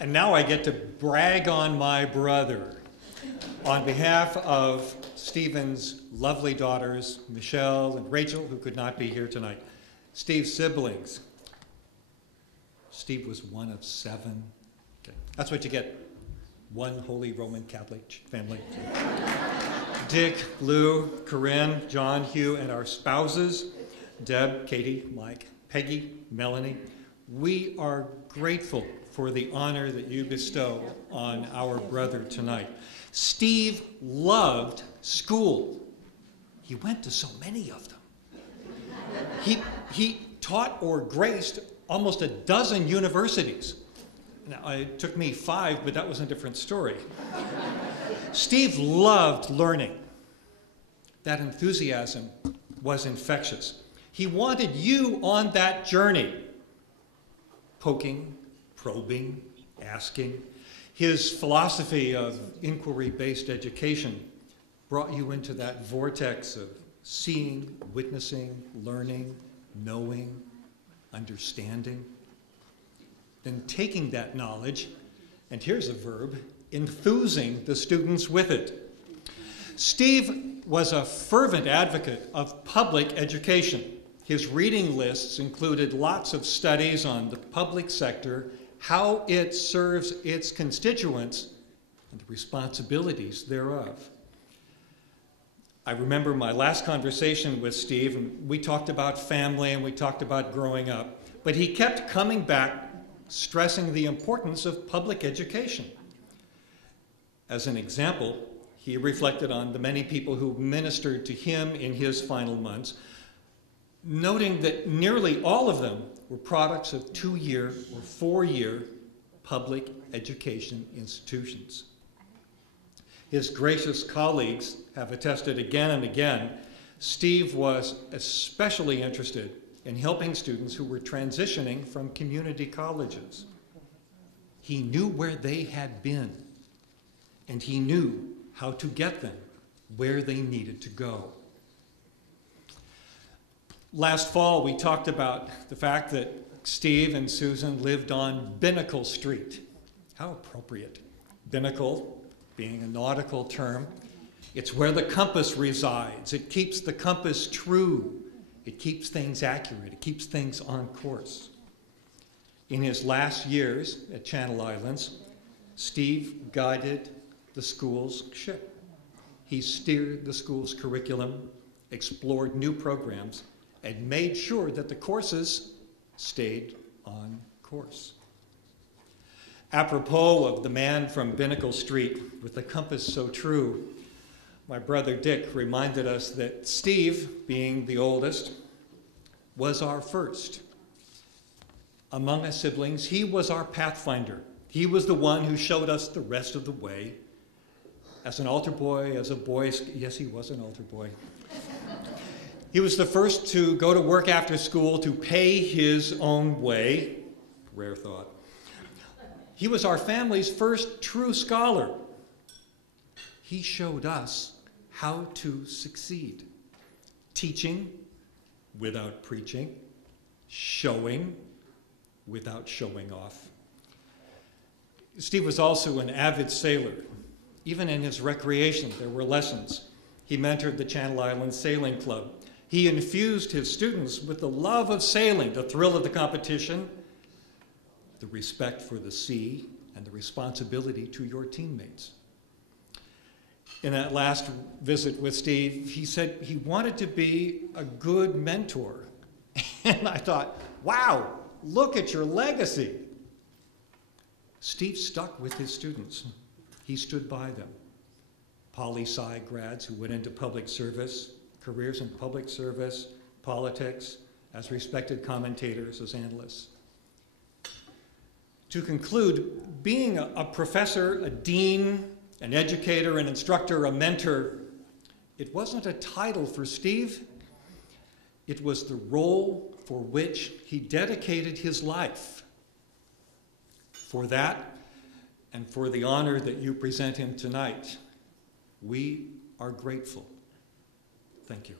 And now I get to brag on my brother. On behalf of Stephen's lovely daughters, Michelle and Rachel, who could not be here tonight, Steve's siblings. Steve was one of 7. Okay. That's what you get. One Holy Roman Catholic family. Dick, Lou, Corinne, John, Hugh, and our spouses, Deb, Katie, Mike, Peggy, Melanie. We are grateful for the honor that you bestow on our brother tonight. Steve loved school. He went to so many of them. He taught or graced almost a dozen universities. Now, it took me 5, but that was a different story. Steve loved learning. That enthusiasm was infectious. He wanted you on that journey, poking, probing, asking. His philosophy of inquiry-based education brought you into that vortex of seeing, witnessing, learning, knowing, understanding. Then taking that knowledge, and here's a verb, enthusing the students with it. Steve was a fervent advocate of public education. His reading lists included lots of studies on the public sector, how it serves its constituents, and the responsibilities thereof. I remember my last conversation with Steve, and we talked about family and we talked about growing up, but he kept coming back stressing the importance of public education. As an example, he reflected on the many people who ministered to him in his final months, noting that nearly all of them were products of 2-year or 4-year public education institutions. His gracious colleagues have attested again and again, Steve was especially interested in helping students who were transitioning from community colleges. He knew where they had been, and he knew how to get them where they needed to go. Last fall, we talked about the fact that Steve and Susan lived on Binnacle Street. How appropriate. Binnacle being a nautical term. It's where the compass resides. It keeps the compass true. It keeps things accurate. It keeps things on course. In his last years at Channel Islands, Steve guided the school's ship. He steered the school's curriculum, explored new programs, and made sure that the courses stayed on course. Apropos of the man from Binnacle Street with the compass so true, my brother Dick reminded us that Steve, being the oldest, was our first. Among us siblings, he was our pathfinder. He was the one who showed us the rest of the way. As an altar boy, as a boy, yes, he was an altar boy. He was the first to go to work after school to pay his own way. Rare thought. He was our family's first true scholar. He showed us how to succeed. Teaching without preaching. Showing without showing off. Steve was also an avid sailor. Even in his recreation, there were lessons. He mentored the Channel Islands Sailing Club. He infused his students with the love of sailing, the thrill of the competition, the respect for the sea, and the responsibility to your teammates. In that last visit with Steve, he said he wanted to be a good mentor. And I thought, wow, look at your legacy. Steve stuck with his students. He stood by them. Poli-sci grads who went into public service, careers in public service, politics, as respected commentators, as analysts. To conclude, being a professor, a dean, an educator, an instructor, a mentor, it wasn't a title for Steve. It was the role for which he dedicated his life. For that, and for the honor that you present him tonight, we are grateful. Thank you.